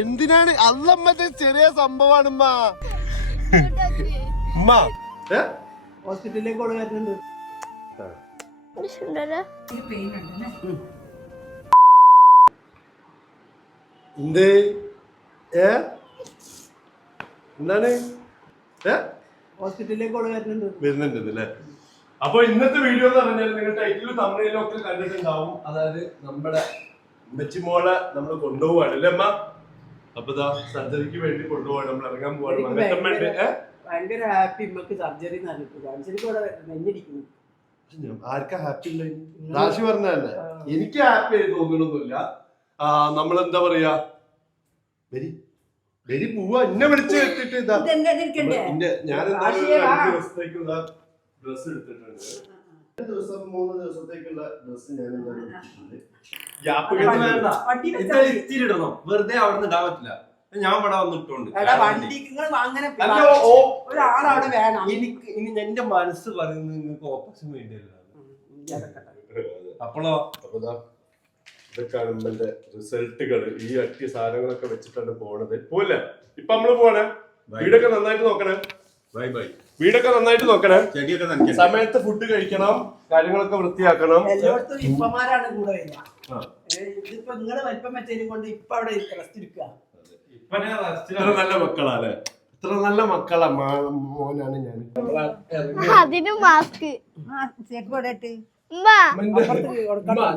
എന്തിനാണ് അല്ലമ്മത്തെ ചെറിയ സംഭവമാണ് ഹോസ്പിറ്റലിലേക്ക് കൊടുക്കുന്നുണ്ട്. എന്ത് എന്താണ് ഹോസ്പിറ്റലിലേക്ക് കൊടുക്കുന്നുണ്ട് വരുന്നുണ്ടല്ലേ? അപ്പൊ ഇന്നത്തെ വീഡിയോ എന്ന് പറഞ്ഞാൽ നിങ്ങൾ ടൈറ്റിലും തമിഴിലും ഒക്കെ കണ്ടിട്ടുണ്ടാവും. അതായത് നമ്മുടെ ഉമ്മച്ചിമോളെ നമ്മൾ കൊണ്ടുപോവാണ് അല്ലേ അമ്മ? അപ്പൊ ഇതാ സർജറിക്ക് വേണ്ടി കൊണ്ടുപോവാണ്, നമ്മൾ ഇറങ്ങാൻ പോവാണ്. ഭയങ്കര ഹാപ്പി ഇമ്മക്ക് സർജറി നെഞ്ഞടിക്കുന്നു. ആർക്കാ ഹാപ്പി ഇല്ല? രാശി പറഞ്ഞല്ലേ, എനിക്ക് ഹാപ്പി ആയി തോന്നണൊന്നുമില്ല. നമ്മളെന്താ പറയാ, വരി പോവാ, എന്നെ വിളിച്ചു എത്തിട്ട് ഇതാ ഞാൻ ദിവസത്തേക്കുള്ള ഡ്രസ് എടുത്തിട്ടുണ്ട്. 3 ദിവസത്തേക്കുള്ള ഡ്രസ് ഞാൻ ഇടണം, വെറുതെ അവിടെ നിന്ന് ഇടാൻ പറ്റില്ല. ഞാൻ ഇവിടെ വന്നിട്ടുണ്ട്. ഒരാളവിടെ വേണം. എനിക്ക് ഇനി എന്റെ മനസ്സ് പറയുന്നത് നിങ്ങൾക്ക് ഓപ്പറേഷൻ വേണ്ടിയല്ല. അപ്പോഴോ ഇതൊക്കെയാണ് നമ്മളുടെ റിസൾട്ടുകൾ. ഈ അട്ടി സാധനങ്ങളൊക്കെ വെച്ചിട്ടാണ് പോണത്. പോലെ ഇപ്പൊ നമ്മള് പോണേ. വീടൊക്കെ നന്നായിട്ട് നോക്കണേ. Bye bye. വീടൊക്കെ നന്നായിട്ട് നോക്കണേ. ചെടിയൊക്കെ നനയ്ക്കണം. സമയത്ത് ഫുഡ് കഴിക്കണം, കാര്യങ്ങളൊക്കെ വൃത്തിയാക്കണം. എല്ലായിടത്തും ഇപ്പമാരാണ് കൂടെ വരിക. ഇതിപ്പോ നിങ്ങള് വലിപ്പം വെച്ചതിനെ കൊണ്ട് ഇപ്പൊ അവിടെ റെസ്റ്റ് എടുക്കുക. ഇത്ര നല്ല മക്കളാല്ലേ, ഇത്ര നല്ല മക്കളാ മോനാണ് ഞാൻ.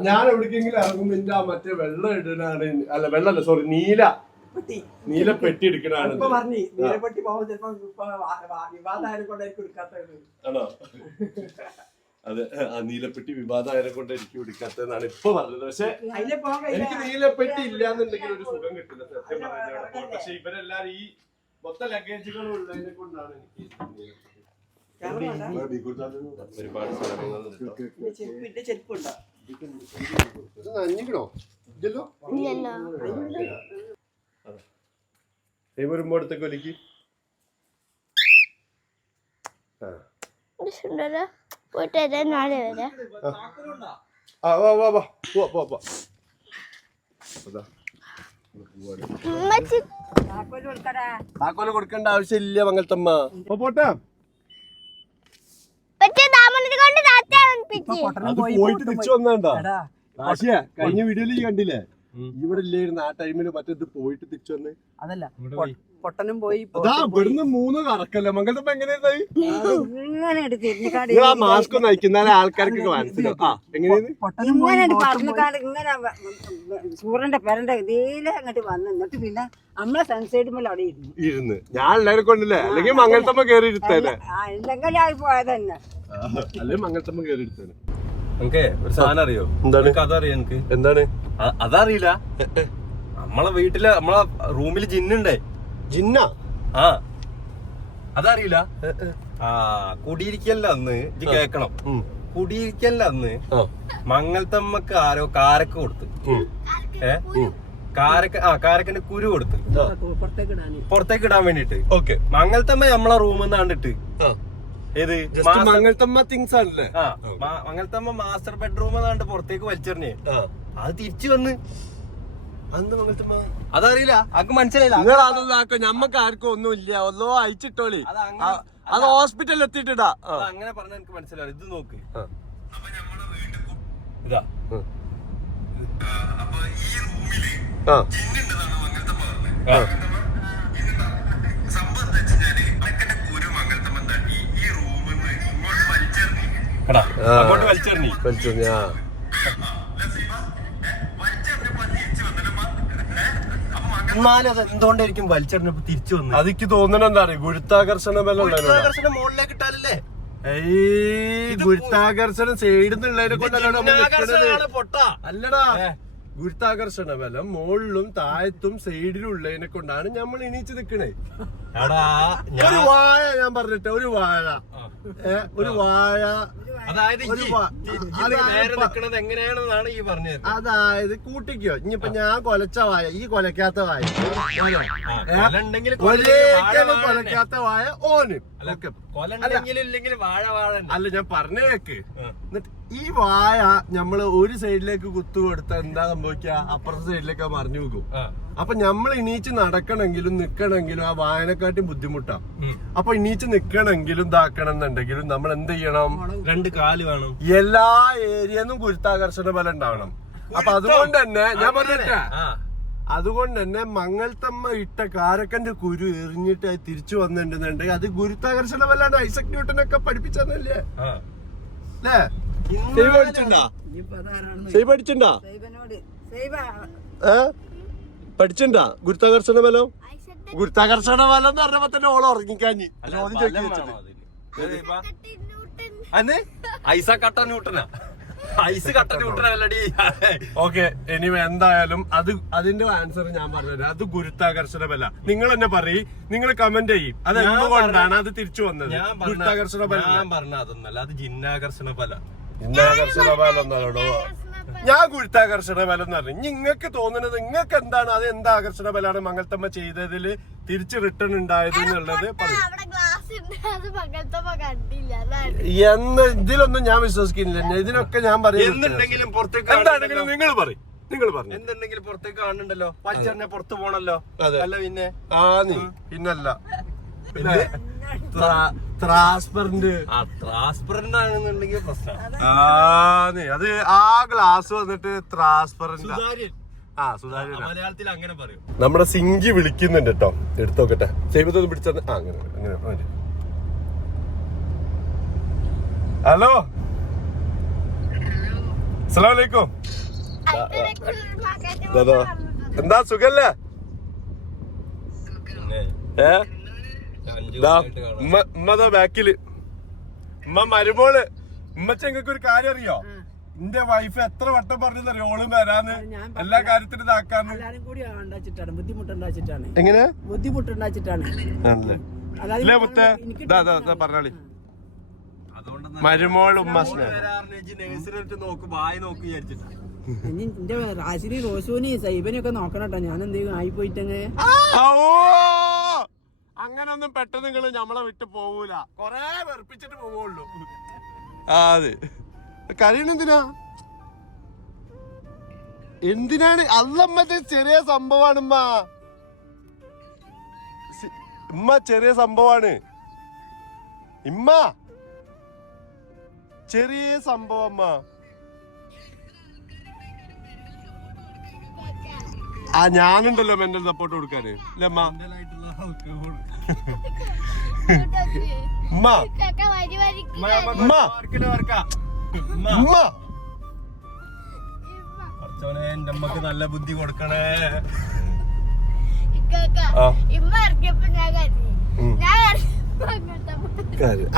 ഞാൻ എവിടേക്കെങ്കിലും ഇറങ്ങുമ്പോ എന്റെ ആ മറ്റേ വെള്ളം ഇടാനാണ്, അല്ല വെള്ളല്ല സോറി, നീല പെട്ടി എടുക്കണാണ്. ആണോ? അതെ, ആ നീലപ്പെട്ടി വിവാദമായതിനെ കൊണ്ട് എനിക്ക് എടുക്കാത്തതെന്നാണ് ഇപ്പൊ പറഞ്ഞത്. പക്ഷെ എനിക്ക് നീലപ്പെട്ടി ഇല്ലാന്നുണ്ടെങ്കിൽ ഒരു സുഖം കിട്ടില്ല സത്യം പറഞ്ഞാൽ. പക്ഷെ ഇവരെല്ലാരും ഈ മൊത്തം ലഗേജുകളും ഉള്ളതിനെ കൊണ്ടാണ് എനിക്ക് ഒരുപാട് സാധനങ്ങൾ. നഞ്ഞിക്കണോ ഇല്ലല്ലോ? വരുമ്പോ അടുത്തേക്ക് വലിക്ക്. താക്കോല് കൊടുക്കേണ്ട ആവശ്യമില്ല മംഗലത്തമ്മ. പോട്ടെ, പോയിട്ട് തിരിച്ചു വന്നാണ്ടാ. ആശിയാ, കഴിഞ്ഞ വീഡിയോയിൽ കണ്ടില്ലേ, ഇവിടെ ഇല്ലായിരുന്നു ആ ടൈമില് മറ്റേത് പോയിട്ട് തിരിച്ചു വന്ന്. അതല്ല പൊട്ടനും പോയി. അതാ ഇവിടുന്ന് 3 കറക്കല്ലേ മംഗലത്തമ്മ. എങ്ങനെയായി ആ മാസ്ക് ഒന്ന് അയക്കുന്നാലേ ആൾക്കാർക്കൊക്കെ മനസ്സിലാവും. ആ എങ്ങനെയാണ് സൂര്യന്റെ പേരന്റെ ഇതിലെ അങ്ങോട്ട് വന്ന് എന്നിട്ട് പിന്നെ നമ്മളെ സൺസൈഡ് മേലെ അവിടെ ഇരുന്ന് ഞാൻ എല്ലാവരും കൊണ്ടില്ലേ, അല്ലെങ്കിൽ മംഗലത്തമ്മ കയറി ഇരുത്തേനെ. പോയതന്നെ അല്ലെങ്കിൽ മംഗലത്തമ്മ കയറി ഇരുത്തേനെ. നമുക്ക് ഒരു സാധനം അറിയോ? എന്താണ് കഥ അറിയോ? എനിക്ക് എന്താണ് അതറിയില്ല. നമ്മളെ വീട്ടില് നമ്മളെ റൂമില് ജിന്നുണ്ടേ. ജിന്ന? ആ, അതറിയില്ല. ആ, കുടിയിരിക്കല്ല അന്ന് ഇത് കേക്കണം. കുടിയിരിക്കല്ല അന്ന് മംഗലത്തമ്മക്ക് ആരോ കാരക്ക കൊടുത്ത്. കാരക്കന്റെ കുരു കൊടുത്ത് പുറത്തേക്ക് ഇടാൻ വേണ്ടിട്ട്. ഓക്കെ, മംഗലത്തമ്മ നമ്മളെ റൂമിൽ നിന്ന് കണ്ടിട്ട് ഏത് മംഗലത്തമ്മ തിങ്സ് ആണല്ലേ? മംഗലത്തമ്മ മാസ്റ്റർ ബെഡ്റൂം കണ്ട് പുറത്തേക്ക് വലിച്ചെറിഞ്ഞേ. അത് തിരിച്ചു വന്ന് അതറിയില്ല, ആർക്ക് മനസ്സിലായില്ല. ഞമ്മക്ക് ആർക്കും ഒന്നും ഇല്ല, ഒന്നോ അയച്ചിട്ടോളി. അത് ഹോസ്പിറ്റലിൽ എത്തിയിട്ടാ. അങ്ങനെ പറഞ്ഞ എനിക്ക് മനസ്സിലാവും. ഇത് നോക്ക്, ഇതാ അങ്ങോട്ട് വലിച്ചെറിഞ്ഞി. എന്നാലും അത് എന്തുകൊണ്ടായിരിക്കും വലിച്ചെറിഞ്ഞപ്പോ തിരിച്ചു വന്നു? അതെനിക്ക് തോന്നണ എന്താ അറിയ, ഗുരുത്വാകർഷണ ബലം. മുകളിലേക്ക് ഇട്ടാലല്ലേ ഗുരുത്വാകർഷണം സൈഡിൽ നിന്നുള്ളതിനെ കൊണ്ടല്ലോ പൊട്ട. അല്ലടാ, ഗുരുത്വാകർഷണ ബലം മുകളിലും താഴത്തും സൈഡിലും ഉള്ളതിനെ കൊണ്ടാണ് നമ്മൾ എണീച്ച് നിക്കണേ. ഒരു വാഴ ഞാൻ പറഞ്ഞിട്ട്, ഒരു വാഴ അതായത് എങ്ങനെയാണെന്നാണ് ഈ പറഞ്ഞത്. അതായത് കൂട്ടിക്കോ, ഇനിയിപ്പൊ ഞാൻ കൊലച്ച വായ, ഈ കൊലക്കാത്ത വായ, ഒരേക്കലും കൊലക്കാത്ത വായ ഓന്. അല്ല ഞാൻ പറഞ്ഞു കേക്ക്. എന്നിട്ട് ഈ വായ നമ്മള് ഒരു സൈഡിലേക്ക് കുത്തു കൊടുത്താൽ എന്താ സംഭവിക്കുക, അപ്പുറത്തെ സൈഡിലേക്ക് മറിഞ്ഞു വെക്കും. അപ്പൊ നമ്മൾ എണീച്ച് നടക്കണമെങ്കിലും നിക്കണമെങ്കിലും ആ വായനക്കാട്ടി ബുദ്ധിമുട്ടാ. അപ്പൊ എണീച്ച് നിക്കണമെങ്കിലും ഇതാക്കണം എന്നുണ്ടെങ്കിലും നമ്മൾ എന്ത് ചെയ്യണം? 2 കാല് വേണം. എല്ലാ ഏരിയന്നും ഗുരുത്വാകർഷണ ബലം ഉണ്ടാവണം. അപ്പൊ അതുകൊണ്ട് തന്നെ ഞാൻ പറഞ്ഞിട്ടേ, അതുകൊണ്ട് തന്നെ മങ്ങൾത്തമ്മ ഇട്ട കാരക്കന്റെ കുരു എറിഞ്ഞിട്ട് അത് തിരിച്ചു വന്നിട്ടുണ്ടെന്നുണ്ടെങ്കിൽ അത് ഗുരുത്വാകർഷണ ബലാണ്. ഐസക് ന്യൂട്ടനൊക്കെ പഠിപ്പിച്ചതല്ലേ? അല്ലേ? പഠിച്ചിണ്ടാ പഠിച്ചിണ്ടാ ഗുരുത്വാകർഷണ ബലം? ഗുരുത്വാകർഷണ ബലം എന്ന് പറഞ്ഞപ്പോ തന്നെ ഓള് ഉറങ്ങിക്കാഞ്ഞി. ഐസക് കട്ട ന്യൂട്ടനാ, ഐസ് കട്ട ന്യൂട്ടനല്ലടി. ഓക്കെ, ഇനി എന്തായാലും അതിന്റെ ആൻസർ ഞാൻ പറഞ്ഞുതരാം. അത് ഗുരുത്വാകർഷണ ബല. നിങ്ങൾ തന്നെ പറയും, നിങ്ങൾ കമന്റ് ചെയ്യും അത് എന്തുകൊണ്ടാണ് അത് തിരിച്ചു വന്നത്. ഗുരുത്വാകർഷണ ബല ഞാൻ പറഞ്ഞ അതൊന്നല്ല, അത് ജിന്നാകർഷണ ബല. ജിന്നാകർഷണ ബലം എന്നാണോ? ഞാൻ ഗുരുത്വാകർഷണ ബലം എന്ന് പറഞ്ഞു. നിങ്ങൾക്ക് തോന്നുന്നത് നിങ്ങൾക്ക് എന്താണ്? അത് എന്താ ആകർഷണ ബലാണ് മംഗൾത്തമ്മ ചെയ്തതില് തിരിച്ച് റിട്ടേൺ ഉണ്ടായത് എന്നുള്ളത് പറയും. എന്ന് ഇതിലൊന്നും ഞാൻ വിശ്വസിക്കുന്നില്ല. ഇതിനൊക്കെ ഞാൻ എന്തുണ്ടെങ്കിലും പുറത്തേക്ക് എന്താണെങ്കിലും നിങ്ങൾ പറയും. നിങ്ങൾ പറഞ്ഞു എന്തുണ്ടെങ്കിലും പുറത്തേക്ക് കാണുന്നുണ്ടല്ലോ, വലിച്ചെറിഞ്ഞ പുറത്ത് പോണല്ലോ. അല്ല പിന്നെ പിന്നല്ല ട്രാൻസ്പെറന്റ് ആണെന്നുണ്ടെങ്കിൽ പ്രശ്നം. അത് ആ ഗ്ലാസ് വന്നിട്ട് ട്രാൻസ്പെറന്റ്. മലയാളത്തിൽ അങ്ങനെ പറയും. നമ്മുടെ സിങ്കി വിളിക്കുന്നുണ്ട് കേട്ടോ, എടുത്തോക്കട്ടെ. ചെയ്തൊന്ന് പിടിച്ച അങ്ങനെ അങ്ങനെ. ഹലോ, അസ്സലാമലൈക്കും. എന്താ സുഖല്ലേ? ഉമ്മതാ ബാക്കില്. ഉമ്മ മരുമോള്. ഉമ്മച്ചെങ്ങൾക്ക് ഒരു കാര്യം അറിയോ? എന്റെ വൈഫ് എത്ര വട്ടം പറഞ്ഞറിയോ ഓള് വരാന്ന്, എല്ലാ കാര്യത്തിനും ഇതാക്കാന്ന്. എങ്ങനെ ബുദ്ധിമുട്ടുണ്ടാച്ചിട്ടാണ് പറഞ്ഞാളി. മരുമോള് ഉമ്മ എന്റെ റാശിനി റോസൂനി സൈബനെയൊക്കെ നോക്കണട്ടോ. ഞാൻ എന്തെങ്കിലും ആയി പോയിട്ടെങ്ങനെ അങ്ങനൊന്നും പെട്ടെന്ന് നിങ്ങള് നമ്മളെ വിട്ട് പോവൂല. കൊറേ വെറുപ്പിച്ചിട്ട് പോവുള്ളൂ. അതെ, കരയണെന്തിനാ? എന്തിനാണ്? അല്ലമ്മത്തെ ചെറിയ സംഭവമാണ് ഉമ്മ. ഉമ്മ ചെറിയ സംഭവമാണ്. ഇമ്മ ചെറിയ സംഭവം അമ്മ. ഞാനുണ്ടല്ലോ മെന്റൽ സപ്പോർട്ട് കൊടുക്കാന്. അല്ലേ അമ്മ? എന്റെ അമ്മക്ക് നല്ല ബുദ്ധി കൊടുക്കണേ.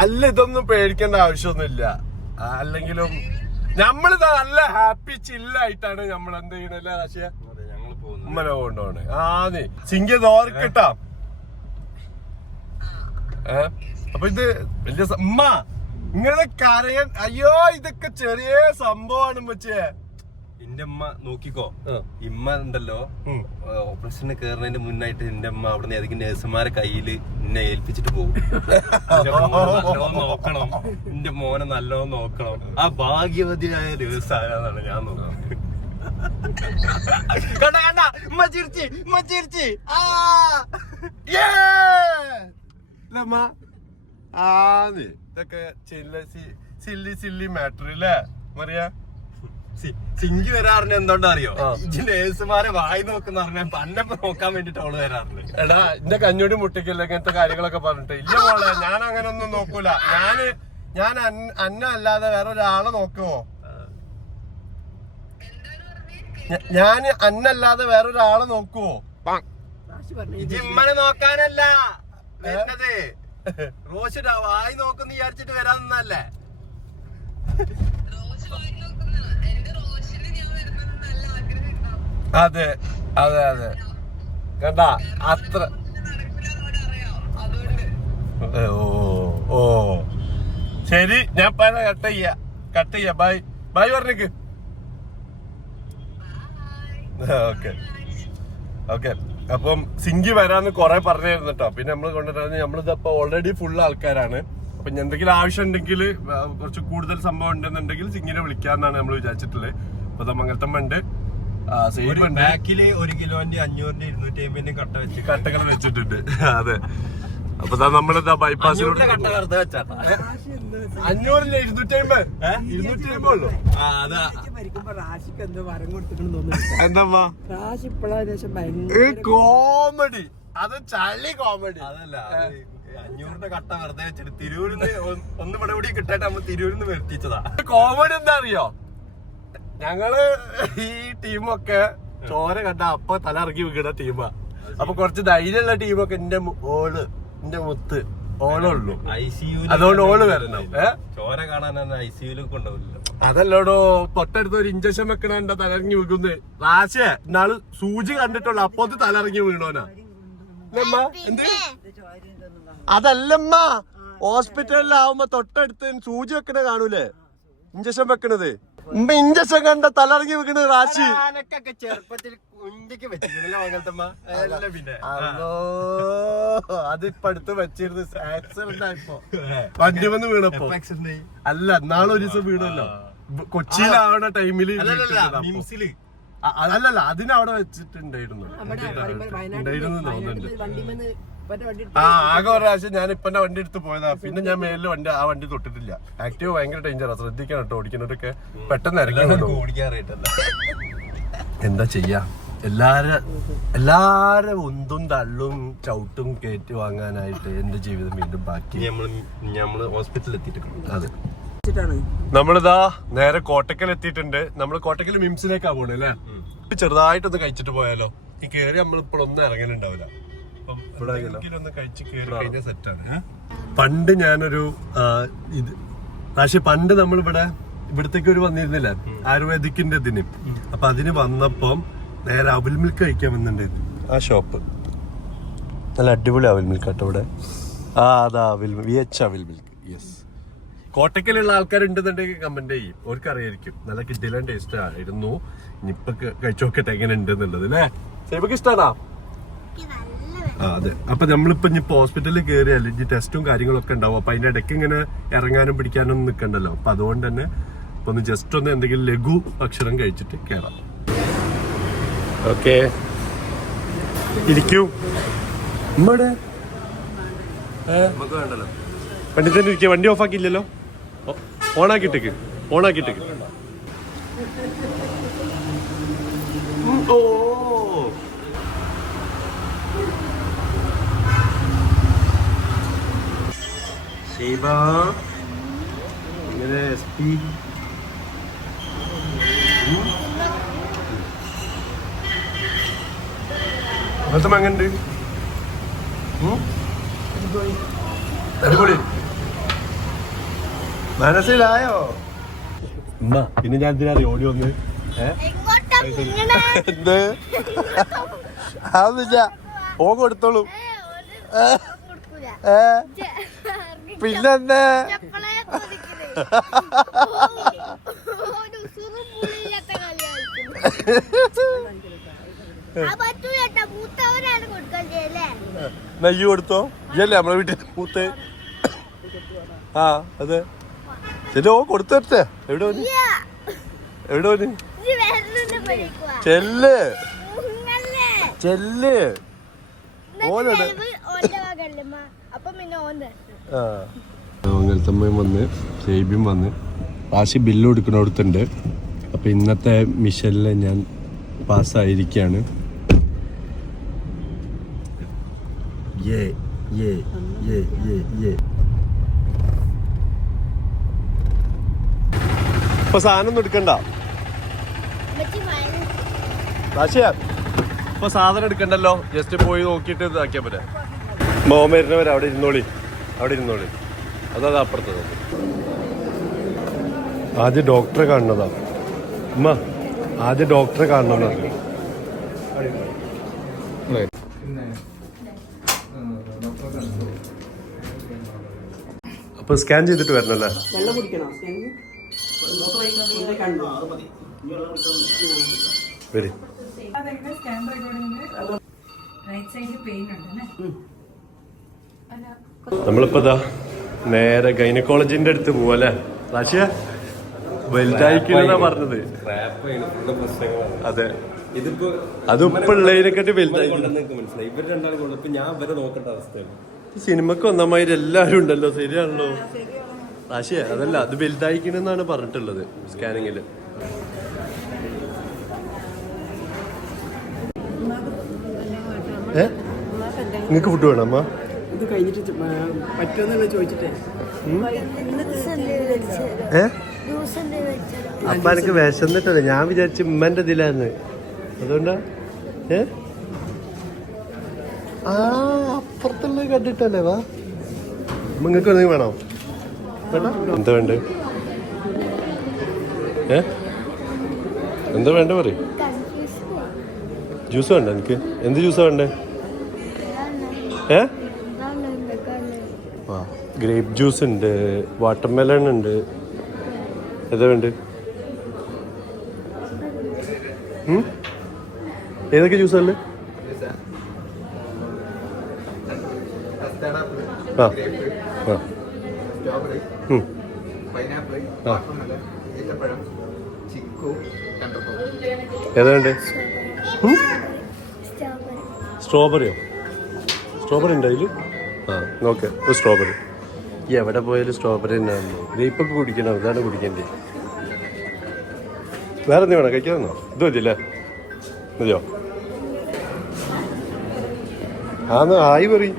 അല്ല, ഇതൊന്നും പേടിക്കേണ്ട ആവശ്യമൊന്നുമില്ല. അല്ലെങ്കിലും നമ്മളിത് നല്ല ഹാപ്പി ചില്ലായിട്ടാണ് നമ്മൾ എന്ത് ചെയ്യണല്ലേ പക്ഷേ ഉമ്മനെ കൊണ്ടുപോണേ. നീ സിങ്കി ഓർക്കിട്ടാ. അപ്പൊ ഇത് വലിയ ഉമ്മ ഇങ്ങനെ കരയാൻ. അയ്യോ, ഇതൊക്കെ ചെറിയ സംഭവമാണ് ഉമ്മച്ചേ. എന്റെ അമ്മ നോക്കിക്കോ, ഇമ്മ ഉണ്ടല്ലോ ഓപ്പറേഷന് കേറുന്നതിന്റെ മുന്നായിട്ട് എന്റെ അമ്മ അവിടെ ഏതെങ്കിലും നേഴ്സുമാരെ കയ്യില് എന്നെ ഏൽപ്പിച്ചിട്ട് പോകും. നല്ലോണം നോക്കണം, എന്റെ മോനെ നല്ലോണം നോക്കണം. ആ ഭാഗ്യവതിയായ നേഴ്സായാണ് ഞാൻ നോക്കുന്നത്. ഉമ്മ ചിരിച്ച്, ഉമ്മ ചിരിച്ച്. ഇതൊക്കെ സില്ലി സില്ലി മാറ്റർ അല്ലേ മറിയ? സിങ്കി വരാറിന് എന്തുകൊണ്ടാ അറിയോ? നേഴ്സുമാരെ വായി നോക്കുന്ന പറഞ്ഞാൽ പന്നപ്പ നോക്കാൻ വേണ്ടിട്ട് അവള് വരാറുണ്ട്. എടാ, എന്റെ കഞ്ഞൂടി മുട്ടിക്കില്ല ഇങ്ങനത്തെ കാര്യങ്ങളൊക്കെ പറഞ്ഞിട്ട്. ഇല്ല മോളെ, ഞാൻ അങ്ങനെ ഒന്നും നോക്കൂല. ഞാൻ അന്ന അല്ലാതെ വേറെ ഒരാളെ നോക്കുവോ? ഞാൻ അന്നല്ലാതെ വേറൊരാളെ നോക്കുവോ? ജിമ്മനെ നോക്കാനല്ല വരുന്നത്. റോഷ് വായി നോക്കുന്ന വിചാരിച്ചിട്ട് വരാന്നല്ലേ? അതെ അതെ അതെ, കണ്ടാ അത്ര. ഓ ശരി, ഞാൻ കട്ട് ചെയ്യാ. ബൈ ബൈ പറഞ്ഞേക്ക്. Okay okay. അപ്പം സിങ്കി വരാന്ന് കൊറേ പറഞ്ഞിരുന്നു കേട്ടോ. പിന്നെ നമ്മൾ കൊണ്ടുവരുന്നത് നമ്മളിതപ്പോ ഓൾറെഡി ഫുൾ ആൾക്കാരാണ്. അപ്പൊ എന്തെങ്കിലും ആവശ്യം ഉണ്ടെങ്കിൽ, കുറച്ച് കൂടുതൽ സംഭവം ഉണ്ടെന്നുണ്ടെങ്കിൽ സിങ്കിനെ വിളിക്കാന്നാണ് നമ്മൾ വിചാരിച്ചിട്ടുള്ളത്. അപ്പൊ മംഗലത്തമ്മ ഉണ്ട്. ബാക്കില് 1 കിലോന്റെ 500ന്റെ 250ന്റെ കട്ട വെച്ച് കട്ടകൾ വെച്ചിട്ടുണ്ട്. അതെ. അപ്പൊ നമ്മളിതാ ബൈപ്പാസിലൂടെ കട്ട വെറുതെ വെച്ചാട്ടാ. 500 250 ഉള്ളു. എന്താ കോമഡി, അത് ചളി കോമഡി. അതല്ല 500ന്റെ കട്ട വെറുതെ വെച്ചിട്ട് തിരൂരിന്ന് ഒന്ന് ഇവിടെ കിട്ടായിട്ട് നമ്മൾ തിരൂരിന്ന് വരുത്തിച്ചതാ. കോമഡി എന്താ അറിയോ, ഞങ്ങള് ഈ ടീമൊക്കെ ചോര കണ്ട അപ്പൊ തല ഇറക്കി വീണ ടീമാ. അപ്പൊ കുറച്ച് ധൈര്യമുള്ള ടീമൊക്കെ എന്റെ മുത്ത് ഓളുള്ളൂ. അതുകൊണ്ട് ഓള് വരണം. ചോര കാണാൻ ICU കൊണ്ടുപോകില്ല. അതല്ലോടോ, തൊട്ടടുത്ത് ഒരു ഇഞ്ചക്ഷൻ വെക്കണ തലറിങ്ങി വീഴുന്നത്. റാശേ നാള് സൂചി കണ്ടിട്ടുള്ളു, അപ്പൊ അത് തലറിങ്ങി വീണോനാ. അതല്ലമ്മ, ഹോസ്പിറ്റലിലാവുമ്പോ തൊട്ടടുത്ത് സൂചി വെക്കണ കാണൂലേ, ഇഞ്ചക്ഷൻ വെക്കണത്. ഇഞ്ചക്ഷൻ കണ്ട തലറിങ്ങി വെക്കണത് റാശി. ചെറുപ്പത്തിൽ അതിപ്പോ അടുത്ത് വെച്ചിരുന്നു, ആക്സിഡന്റ് ആയിപ്പോ വണ്ടി വന്ന് വീണപ്പോ. അല്ല, നാളെ ഒരു ദിവസം വീണല്ലോ കൊച്ചിയിലാവണ ടൈമില്. അല്ലല്ല, അതിനവിടെ വെച്ചിട്ടുണ്ടായിരുന്നു തോന്നുന്നുണ്ട്. ആകെ ഒരു പ്രാവശ്യം ഞാൻ ഇപ്പന്റെ വണ്ടി എടുത്ത് പോയതാ. പിന്നെ ഞാൻ മേലിൽ ആ വണ്ടി തൊട്ടിട്ടില്ല. ആക്റ്റീവ് ഭയങ്കര ഡേഞ്ചറാ, ശ്രദ്ധിക്കണം കേട്ടോ. ഓടിക്കുന്നവരൊക്കെ പെട്ടെന്ന് ഇറങ്ങി. എന്താ ചെയ്യാ, എല്ലാരും ഉന്തും തള്ളും ചവിട്ടും കയറ്റി വാങ്ങാനായിട്ട് എന്റെ ജീവിതം വീണ്ടും ബാക്കി. നമ്മള് ഹോസ്പിറ്റലിൽ എത്തിയിട്ട് അതെ, നമ്മളിതാ നേരെ കോട്ടക്കൽ എത്തിയിട്ടുണ്ട്. നമ്മള് കോട്ടക്കൽ മിംസിലേക്കാ പോണേ അല്ലേ. ചെറുതായിട്ടൊന്ന് കഴിച്ചിട്ട് പോയാലോ. ഈ കേറി നമ്മളിപ്പോഴൊന്നും ഇറങ്ങലുണ്ടാവില്ല. ഒന്ന് കഴിച്ച് കേറി കഴിഞ്ഞ സെറ്റാണ്. പണ്ട് ഞാനൊരു പണ്ട് നമ്മളിവിടെ ഇവിടത്തേക്ക് ഒരു വന്നിരുന്നില്ല ആയുർവേദിക്കിന്റെ ഇതിന്. അപ്പൊ അതിന് വന്നപ്പം നേരെ അവിൽ മിൽക്ക് കഴിക്കാൻ വന്നിട്ടുണ്ടായിരുന്നു. ആ ഷോപ്പ് നല്ല അടിപൊളി അവിൽ മിൽക്ക് കേട്ടോ ഇവിടെ. അതാ അവിൽ മിൽക്ക്. യെസ്, കോട്ടക്കലുള്ള ആൾക്കാരുണ്ടെന്നുണ്ടെങ്കിൽ കമന്റ് ചെയ്യും, അവർക്ക് അറിയായിരിക്കും. നല്ല കിഡിലും ടേസ്റ്റ് ആയിരുന്നു. ഇനിയിപ്പൊ കഴിച്ചോക്കട്ടെ എങ്ങനെ ഉണ്ട് എന്നുള്ളത് അല്ലേ. സേബക്ക് ഇഷ്ടാണോ? അതെ. അപ്പൊ നമ്മളിപ്പോ ഇനിയിപ്പോ ഹോസ്പിറ്റലിൽ കയറിയല്ലേ, ഇനി ടെസ്റ്റും കാര്യങ്ങളൊക്കെ ഉണ്ടാവും. അപ്പൊ അതിന്റെ ഇടയ്ക്ക് ഇങ്ങനെ ഇറങ്ങാനും പിടിക്കാനും നിൽക്കണ്ടല്ലോ. അപ്പൊ അതുകൊണ്ട് തന്നെ ഇപ്പൊ ഒന്ന് ജസ്റ്റ് ഒന്ന് എന്തെങ്കിലും ലഘു ഭക്ഷണം കഴിച്ചിട്ട് കയറാം. ഓക്കെ, ഇരിക്കൂ. വണ്ടി തന്നെ ഇരിക്കുക. വണ്ടി ഓഫ് ആക്കിയില്ലല്ലോ, ഓണാക്കിട്ടേക്ക്. ഓ ഇങ്ങനെ അങ്ങനുണ്ട്. അടിപൊളി, മനസ്സിലായോ? പിന്നെ ഞാൻ എന്തിനാ ഓടി വന്ന് എന്ത് ആവുന്നില്ല. ഓ കൊടുത്തോളൂ. പിന്നെന്താ നെയ്യ് കൊടുത്തോ? ഇല്ലേ നമ്മളെ വീട്ടിൽ മൂത്ത്. അതെ ശരി. ഓ കൊടുത്തേ. എവിടെ ചെല്ല് ഓനോട്. അങ്ങനത്തമ്മയും വന്ന് സേബിയും വന്ന് റാശി ബില്ല് കൊടുക്കണോടത്തുണ്ട്. അപ്പൊ ഇന്നത്തെ മിഷനില് ഞാൻ പാസ്സായിരിക്കാണ്. ഇപ്പൊ സാധനം ഒന്നും എടുക്കണ്ട റാശിയാ. ഇപ്പൊ സാധനം എടുക്കണ്ടല്ലോ, ജസ്റ്റ് പോയി നോക്കിയിട്ട് ഇതാക്കിയാ പോരെ. മോൻ വരുന്നവരെ അവിടെ ഇരുന്നോളി. അതാ അപ്പുറത്തത്. ആദ്യം ഡോക്ടറെ കാണുന്നതാ ഉമ്മ. ആദ്യം ഡോക്ടറെ കാണണമെന്നാണ്. അപ്പൊ സ്കാൻ ചെയ്തിട്ട് വരണല്ലേ. വരും. നമ്മളിപ്പോ നേരെ ഗൈനക്കോളജിന്റെ അടുത്ത് പോവല്ലേ റാഷിയ. വലുതായിക്കണെന്നാ പറഞ്ഞത്. അതെ, അതിപ്പോ ഉള്ളതിനെക്കാട്ടി വലുതായി. മനസ്സിലായി. ഇവർ രണ്ടാളും കൊണ്ടപ്പോ ഞാൻ വരെ നോക്കേണ്ട അവസ്ഥയാണ്. സിനിമക്ക് ഒന്നമാതിരി എല്ലാരും ഉണ്ടല്ലോ. ശരിയാണല്ലോ ആശയ. അതല്ല, അത് വലുതായിക്കണെന്നാണ് പറഞ്ഞിട്ടുള്ളത് സ്കാനിങ്ങില്. നിങ്ങക്ക് ഫുഡ് വേണം അമ്മ? ഇത് കഴിഞ്ഞിട്ട് പറ്റുമെന്നുള്ള ചോദിച്ചിട്ടേ. അപ്പൊ എനിക്ക് വിശന്നിട്ടല്ലേ, ഞാൻ വിചാരിച്ചു ഉമ്മന്റെ ഇതിലാന്ന്. അതുകൊണ്ടാ അപ്പുറത്തുള്ള കണ്ടിട്ടല്ലേ. വാ, നിങ്ങൾക്ക് എന്തെങ്കിലും വേണോ? വേണ്ട, എന്താ വേണ്ടേ? എന്താ വേണ്ട പറയും. ജ്യൂസ് വേണ്ട എനിക്ക്. എന്ത് ജ്യൂസാ വേണ്ടേ? ഗ്രേപ്പ് ജ്യൂസ് ഉണ്ട്, വാട്ടർമെലൺ ഉണ്ട്. ഏതാ വേണ്ട? ഏതൊക്കെ ജ്യൂസല്ലേ? ഏതാ വേണ്ടേ? സ്ട്രോബെറിയോ? സ്ട്രോബെറി ഉണ്ട് അതിൽ? Okay, strawberry. ഈ എവിടെ പോയാലും സ്ട്രോബെറി തന്നെയാണല്ലോ. ഗ്രേപ്പൊക്കെ കുടിക്കണം, ഇതാണ് കുടിക്കേണ്ടത്. വേറെ എന്ത് വേണം? കഴിക്കാമെന്നോ? ഇത് മതിയല്ലേ? മതിയോ? ആയി പറയും.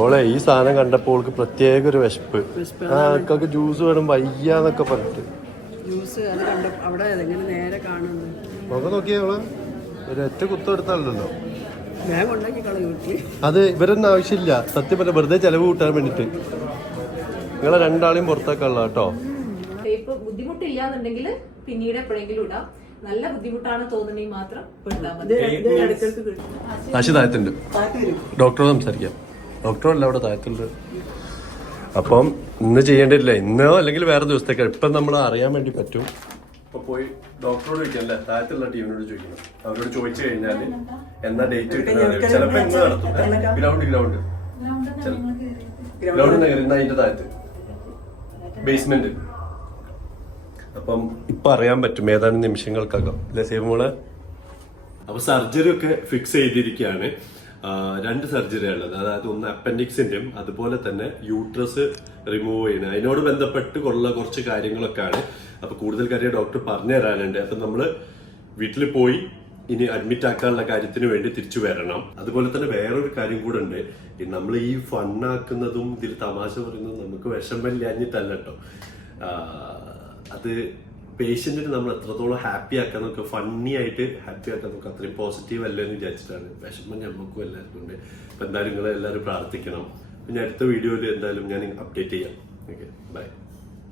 ഓളെ ഈ സാധനം കണ്ടപ്പോൾ ഓൾക്ക് പ്രത്യേക ഒരു വിശപ്പ്. ആൾക്കൊക്കെ ജ്യൂസ് വേണം വയ്യാന്നൊക്കെ പറഞ്ഞിട്ട്. നോക്ക നോക്കിയാ ഓളെ ഒരൊറ്റ കുത്തെടുത്താണല്ലോ. അത് ഇവരൊന്നും ആവശ്യമില്ല സത്യം പറഞ്ഞ, വെറുതെ ചെലവ് കൂട്ടാൻ വേണ്ടിട്ട്. നിങ്ങളെ രണ്ടാളെയും പുറത്താക്കാനുള്ള കേട്ടോ. ബുദ്ധിമുട്ടില്ലാന്നുണ്ടെങ്കിൽ പിന്നീട് എപ്പോഴെങ്കിലും ഇടാം. നല്ല ബുദ്ധിമുട്ടാണ് തോന്നുന്നെങ്കിൽ മാത്രം ആശി താഴത്തുണ്ട്. ഡോക്ടറോട് സംസാരിക്കാം. ഡോക്ടറല്ല അവിടെ താഴത്തുണ്ട്. അപ്പം ഇന്ന് ചെയ്യേണ്ടില്ല, ഇന്നോ അല്ലെങ്കിൽ വേറെ ദിവസത്തേക്ക്. ഇപ്പം നമ്മൾ അറിയാൻ വേണ്ടി പറ്റും. ഇപ്പൊ പോയി ഡോക്ടറോട് ചോദിക്കാം അല്ലേ, താഴത്തുള്ള ടീമിനോട് ചോദിക്കണം. അവരോട് ചോദിച്ചു കഴിഞ്ഞാല് എന്നാ ഡേറ്റ് കിട്ടുന്നത്. ചിലപ്പോ ഇന്ന് നടത്തും. ഗ്രൗണ്ട് നഗരം അതിന്റെ താഴത്ത് ബേസ്മെന്റ്. അപ്പം ഇപ്പൊ അറിയാൻ പറ്റും ഏതാനും നിമിഷങ്ങൾക്കകം അല്ലെ സേവമോളെ? അപ്പൊ സർജറി ഒക്കെ ഫിക്സ് ചെയ്തിരിക്കുകയാണ്. 2 സർജറി ഉള്ളത്. അതായത് ഒന്ന് അപ്പൻഡിക്സിന്റെയും അതുപോലെ തന്നെ യൂട്രസ് റിമൂവ് ചെയ്യുന്നത്. അതിനോട് ബന്ധപ്പെട്ട് കുറച്ച് കാര്യങ്ങളൊക്കെയാണ്. അപ്പൊ കൂടുതൽ കാര്യം ഡോക്ടർ പറഞ്ഞു തരാനുണ്ട്. അപ്പൊ നമ്മള് വീട്ടിൽ പോയി ഇനി അഡ്മിറ്റ് ആക്കാനുള്ള കാര്യത്തിന് വേണ്ടി തിരിച്ചു വരണം. അതുപോലെ തന്നെ വേറൊരു കാര്യം കൂടെ ഉണ്ട്. നമ്മൾ ഈ ഫണ്ണാക്കുന്നതും ഇതിൽ തമാശ പറയുന്നതും നമുക്ക് വിഷമമില്ലാഞ്ഞിട്ടല്ല കേട്ടോ. അത് പേഷ്യന്റിന് നമ്മൾ എത്രത്തോളം ഹാപ്പി ആക്കാൻ നോക്കുക, ഫണ്ണി ആയിട്ട് ഹാപ്പി ആക്കാൻ നോക്കുക, അത്രയും പോസിറ്റീവ് അല്ലേ എന്ന് വിചാരിച്ചിട്ടാണ്. വിഷമം ഞമ്മക്കും എല്ലാവർക്കും ഉണ്ട്. അപ്പൊ എന്തായാലും നിങ്ങൾ എല്ലാവരും പ്രാർത്ഥിക്കണം. പിന്നെ അടുത്ത വീഡിയോയിൽ എന്തായാലും ഞാൻ അപ്ഡേറ്റ് ചെയ്യാം. Okay, by.